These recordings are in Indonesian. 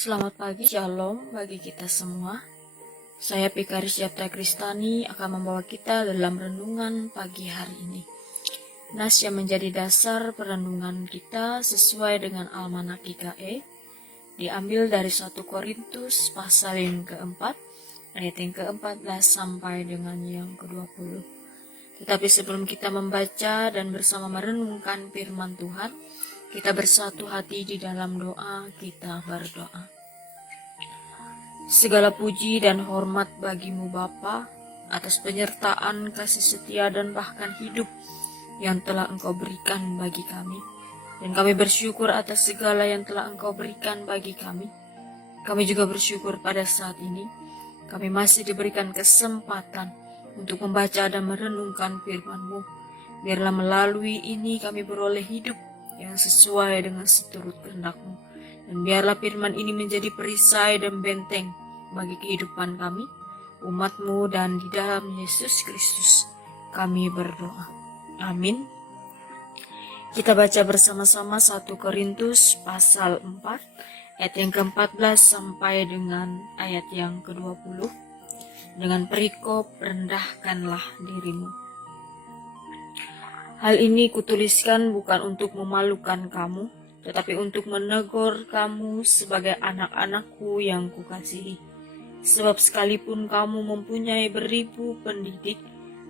Selamat pagi, shalom bagi kita semua. Saya Pikaris Yapta Kristani akan membawa kita dalam renungan pagi hari ini. Nas yang menjadi dasar perenungan kita sesuai dengan Almanak GKE diambil dari 1 Korintus pasal yang keempat, ayat yang ke-14 sampai dengan yang ke-20. Tetapi sebelum kita membaca dan bersama merenungkan firman Tuhan, kita bersatu hati di dalam doa, kita berdoa. Segala puji dan hormat bagimu Bapa, atas penyertaan, kasih setia dan bahkan hidup yang telah Engkau berikan bagi kami. Dan kami bersyukur atas segala yang telah Engkau berikan bagi kami. Kami juga bersyukur pada saat ini, kami masih diberikan kesempatan untuk membaca dan merenungkan firman-Mu. Biarlah melalui ini kami beroleh hidup yang sesuai dengan seturut kehendak-Mu. Dan biarlah firman ini menjadi perisai dan benteng bagi kehidupan kami, umat-Mu, dan di dalam Yesus Kristus kami berdoa. Amin. Kita baca bersama-sama 1 Korintus pasal 4, ayat yang ke-14 sampai dengan ayat yang ke-20, dengan perikop rendahkanlah dirimu. Hal ini kutuliskan bukan untuk memalukan kamu, tetapi untuk menegur kamu sebagai anak-anakku yang kukasihi. Sebab sekalipun kamu mempunyai beribu pendidik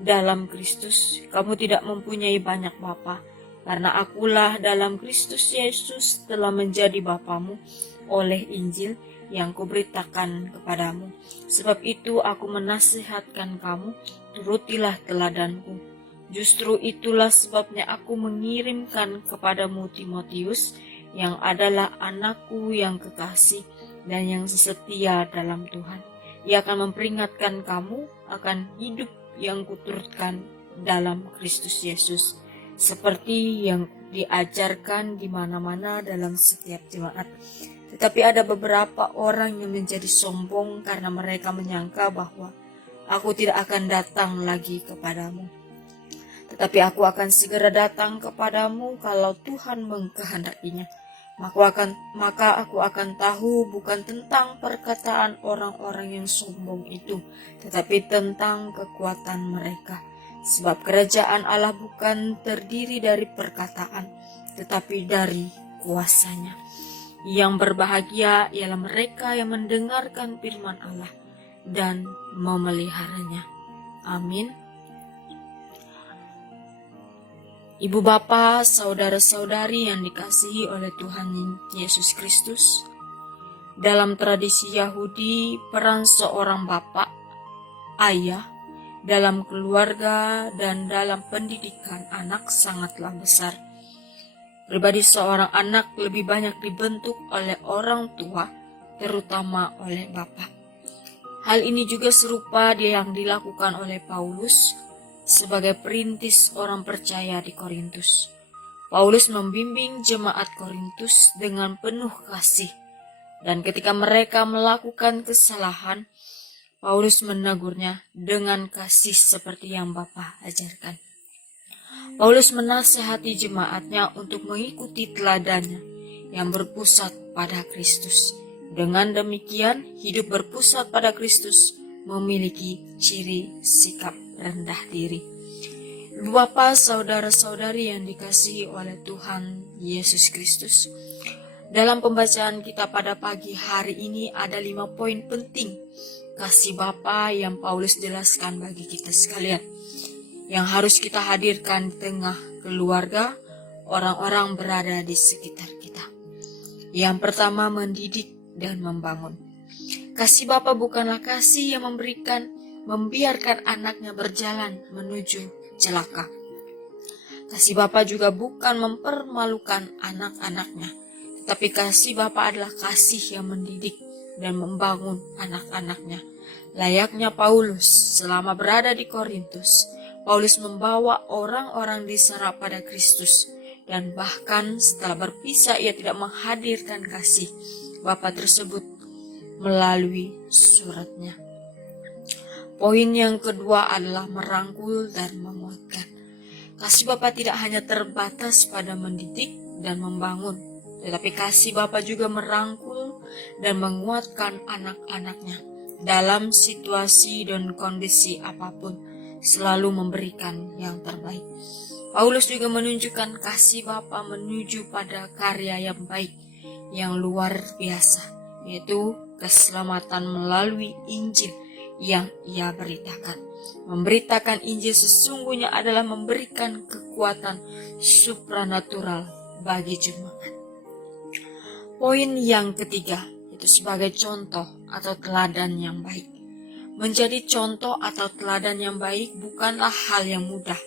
dalam Kristus, kamu tidak mempunyai banyak bapa, karena akulah dalam Kristus Yesus telah menjadi bapamu oleh Injil yang kuberitakan kepadamu. Sebab itu aku menasihatkan kamu, turutilah teladanku. Justru itulah sebabnya aku mengirimkan kepadamu Timotius, yang adalah anakku yang kekasih dan yang setia dalam Tuhan. Ia akan memperingatkan kamu akan hidup yang kuturutkan dalam Kristus Yesus, seperti yang diajarkan di mana-mana dalam setiap jemaat. Tetapi ada beberapa orang yang menjadi sombong karena mereka menyangka bahwa aku tidak akan datang lagi kepadamu. Tetapi aku akan segera datang kepadamu kalau Tuhan mengkehendakinya. Maka aku akan tahu bukan tentang perkataan orang-orang yang sombong itu, tetapi tentang kekuatan mereka. Sebab kerajaan Allah bukan terdiri dari perkataan, tetapi dari kuasanya. Yang berbahagia ialah mereka yang mendengarkan firman Allah dan memeliharanya. Amin. Ibu bapa, saudara-saudari yang dikasihi oleh Tuhan Yesus Kristus, dalam tradisi Yahudi, peran seorang bapak, ayah, dalam keluarga dan dalam pendidikan anak sangatlah besar. Pribadi seorang anak lebih banyak dibentuk oleh orang tua, terutama oleh bapak. Hal ini juga serupa yang dilakukan oleh Paulus sebagai perintis orang percaya di Korintus. Paulus membimbing jemaat Korintus dengan penuh kasih, dan ketika mereka melakukan kesalahan, Paulus menegurnya dengan kasih seperti yang Bapa ajarkan. Paulus menasihati jemaatnya untuk mengikuti teladannya yang berpusat pada Kristus. Dengan demikian, hidup berpusat pada Kristus memiliki ciri sikap rendah diri. Ibu bapa, saudara-saudari yang dikasihi oleh Tuhan Yesus Kristus, dalam pembacaan kita pada pagi hari ini ada 5 poin penting kasih Bapa yang Paulus jelaskan bagi kita sekalian, yang harus kita hadirkan di tengah keluarga, orang-orang berada di sekitar kita. Yang pertama, mendidik dan membangun. Kasih Bapa bukanlah kasih yang membiarkan anaknya berjalan menuju celaka. Kasih Bapa juga bukan mempermalukan anak-anaknya, tetapi kasih Bapa adalah kasih yang mendidik dan membangun anak-anaknya. Layaknya Paulus selama berada di Korintus, Paulus membawa orang-orang diserap pada Kristus, dan bahkan setelah berpisah ia tidak menghadirkan kasih Bapa tersebut melalui suratnya. Poin yang kedua adalah merangkul dan menguatkan. Kasih Bapa tidak hanya terbatas pada mendidik dan membangun, tetapi kasih Bapa juga merangkul dan menguatkan anak-anaknya dalam situasi dan kondisi apapun, selalu memberikan yang terbaik. Paulus juga menunjukkan kasih Bapa menuju pada karya yang baik, yang luar biasa, yaitu keselamatan melalui Injil yang ia beritakan. Memberitakan Injil sesungguhnya adalah memberikan kekuatan supranatural bagi jemaat. Poin yang ketiga, itu sebagai contoh atau teladan yang baik. Menjadi contoh atau teladan yang baik bukanlah hal yang mudah,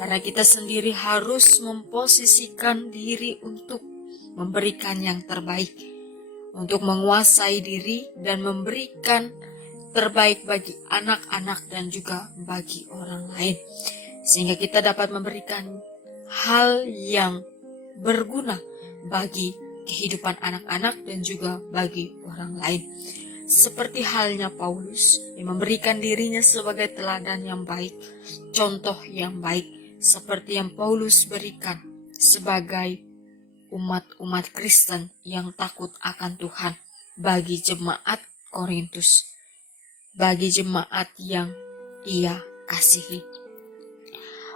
karena kita sendiri harus memposisikan diri untuk memberikan yang terbaik, untuk menguasai diri dan memberikan terbaik bagi anak-anak dan juga bagi orang lain, sehingga kita dapat memberikan hal yang berguna bagi kehidupan anak-anak dan juga bagi orang lain. Seperti halnya Paulus yang memberikan dirinya sebagai teladan yang baik, contoh yang baik, seperti yang Paulus berikan sebagai umat-umat Kristen yang takut akan Tuhan bagi jemaat Korintus, bagi jemaat yang ia kasihi.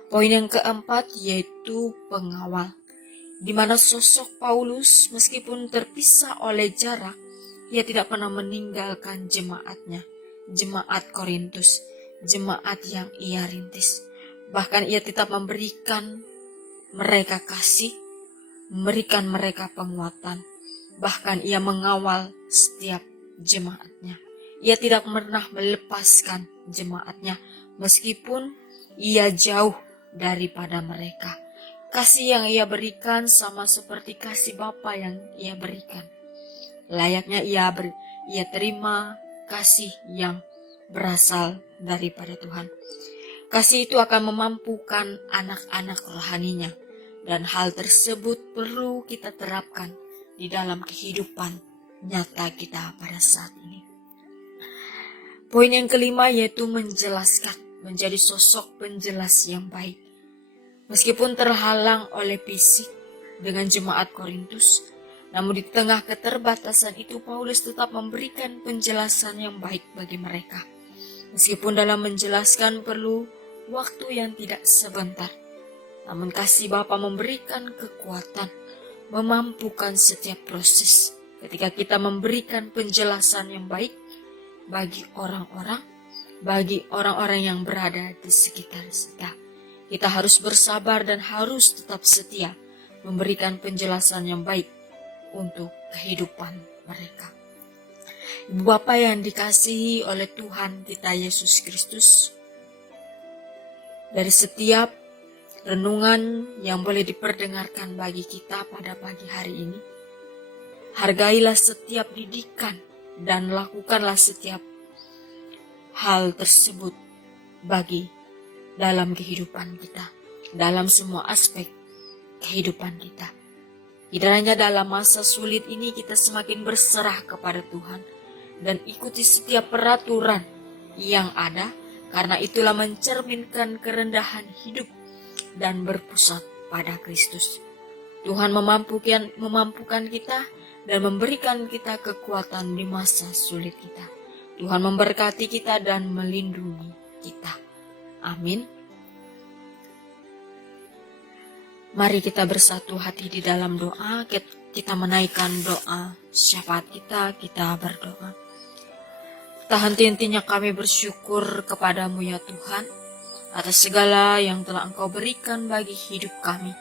Poin yang keempat yaitu pengawal, di mana sosok Paulus meskipun terpisah oleh jarak, ia tidak pernah meninggalkan jemaatnya, jemaat Korintus, jemaat yang ia rintis. Bahkan ia tetap memberikan mereka kasih, memberikan mereka penguatan. Bahkan ia mengawal setiap jemaatnya. Ia tidak pernah melepaskan jemaatnya meskipun ia jauh daripada mereka. Kasih yang ia berikan sama seperti kasih Bapa yang ia berikan. Layaknya ia terima kasih yang berasal daripada Tuhan. Kasih itu akan memampukan anak-anak rohaninya, dan hal tersebut perlu kita terapkan di dalam kehidupan nyata kita pada saat ini. Poin yang kelima yaitu menjelaskan, menjadi sosok penjelas yang baik. Meskipun terhalang oleh fisik dengan jemaat Korintus, namun di tengah keterbatasan itu Paulus tetap memberikan penjelasan yang baik bagi mereka. Meskipun dalam menjelaskan perlu waktu yang tidak sebentar, namun kasih Bapa memberikan kekuatan, memampukan setiap proses ketika kita memberikan penjelasan yang baik bagi orang-orang yang berada di sekitar kita. Kita harus bersabar dan harus tetap setia memberikan penjelasan yang baik untuk kehidupan mereka. Ibu Bapa yang dikasihi oleh Tuhan kita Yesus Kristus, dari setiap renungan yang boleh diperdengarkan bagi kita pada pagi hari ini, hargailah setiap didikan dan lakukanlah setiap hal tersebut bagi dalam kehidupan kita, dalam semua aspek kehidupan kita. Tidak hanya dalam masa sulit ini kita semakin berserah kepada Tuhan dan ikuti setiap peraturan yang ada, karena itulah mencerminkan kerendahan hidup dan berpusat pada Kristus. Tuhan memampukan kita dan memberikan kita kekuatan di masa sulit kita. Tuhan memberkati kita dan melindungi kita. Amin. Mari kita bersatu hati di dalam doa. Kita menaikkan doa syafaat kita berdoa. Tak henti-hentinya kami bersyukur kepadamu ya Tuhan, atas segala yang telah Engkau berikan bagi hidup kami.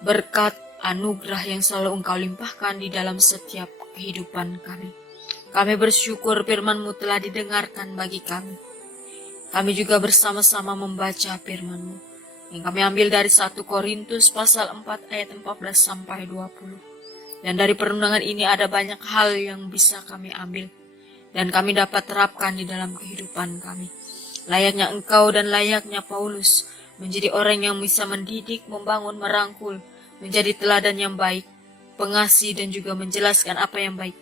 Berkat anugerah yang selalu Engkau limpahkan di dalam setiap kehidupan kami. Kami bersyukur firman-Mu telah didengarkan bagi kami. Kami juga bersama-sama membaca firman-Mu yang kami ambil dari 1 Korintus pasal 4 ayat 14 sampai 20. Dan dari perenungan ini ada banyak hal yang bisa kami ambil dan kami dapat terapkan di dalam kehidupan kami. Layaknya Engkau dan layaknya Paulus menjadi orang yang bisa mendidik, membangun, merangkul, menjadi teladan yang baik, pengasih dan juga menjelaskan apa yang baik,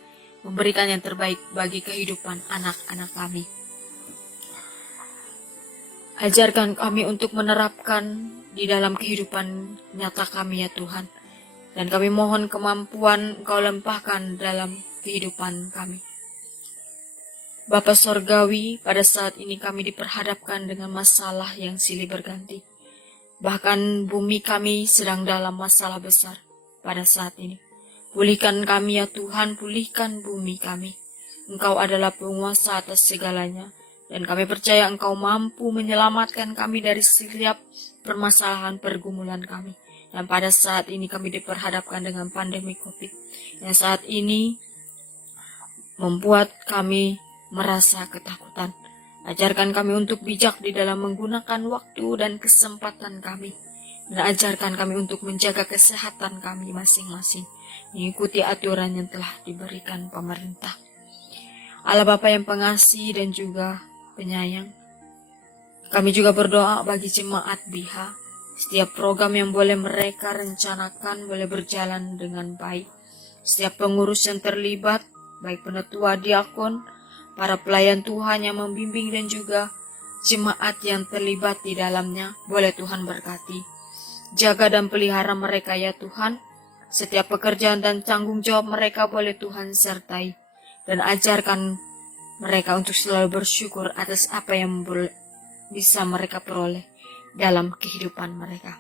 memberikan yang terbaik bagi kehidupan anak-anak kami. Ajarkan kami untuk menerapkan di dalam kehidupan nyata kami ya Tuhan. Dan kami mohon kemampuan Engkau limpahkan dalam kehidupan kami. Bapa Sorgawi, pada saat ini kami diperhadapkan dengan masalah yang silih berganti. Bahkan bumi kami sedang dalam masalah besar pada saat ini. Pulihkan kami ya Tuhan, pulihkan bumi kami. Engkau adalah penguasa atas segalanya, dan kami percaya Engkau mampu menyelamatkan kami dari setiap permasalahan pergumulan kami. Dan pada saat ini kami diperhadapkan dengan pandemi COVID, yang saat ini membuat kami merasa ketakutan. Ajarkan kami untuk bijak di dalam menggunakan waktu dan kesempatan kami. Dan ajarkan kami untuk menjaga kesehatan kami masing-masing, mengikuti aturan yang telah diberikan pemerintah. Allah Bapa yang pengasih dan juga penyayang, kami juga berdoa bagi jemaat BIHA. Setiap program yang boleh mereka rencanakan boleh berjalan dengan baik. Setiap pengurus yang terlibat, baik penetua, diakon, para pelayan Tuhan yang membimbing dan juga jemaat yang terlibat di dalamnya, boleh Tuhan berkati. Jaga dan pelihara mereka ya Tuhan. Setiap pekerjaan dan tanggung jawab mereka boleh Tuhan sertai. Dan ajarkan mereka untuk selalu bersyukur atas apa yang bisa mereka peroleh dalam kehidupan mereka.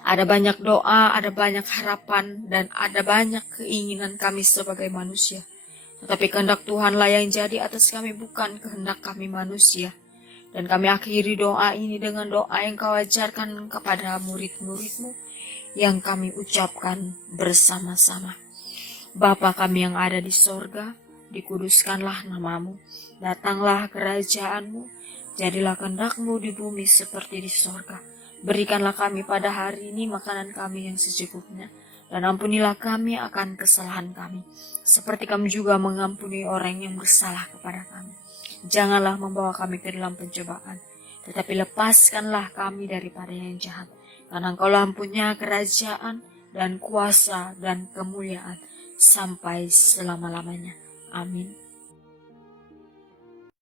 Ada banyak doa, ada banyak harapan, dan ada banyak keinginan kami sebagai manusia. Tetapi kehendak Tuhanlah yang jadi atas kami, bukan kehendak kami manusia. Dan kami akhiri doa ini dengan doa yang Kau ajarkan kepada murid-murid-Mu yang kami ucapkan bersama-sama. Bapa kami yang ada di sorga, dikuduskanlah nama-Mu. Datanglah kerajaan-Mu, jadilah kehendak-Mu di bumi seperti di sorga. Berikanlah kami pada hari ini makanan kami yang secukupnya. Dan ampunilah kami akan kesalahan kami, seperti kami juga mengampuni orang yang bersalah kepada kami. Janganlah membawa kami ke dalam pencobaan, tetapi lepaskanlah kami daripada yang jahat. Karena Engkau-lah punya kerajaan dan kuasa dan kemuliaan sampai selama-lamanya. Amin.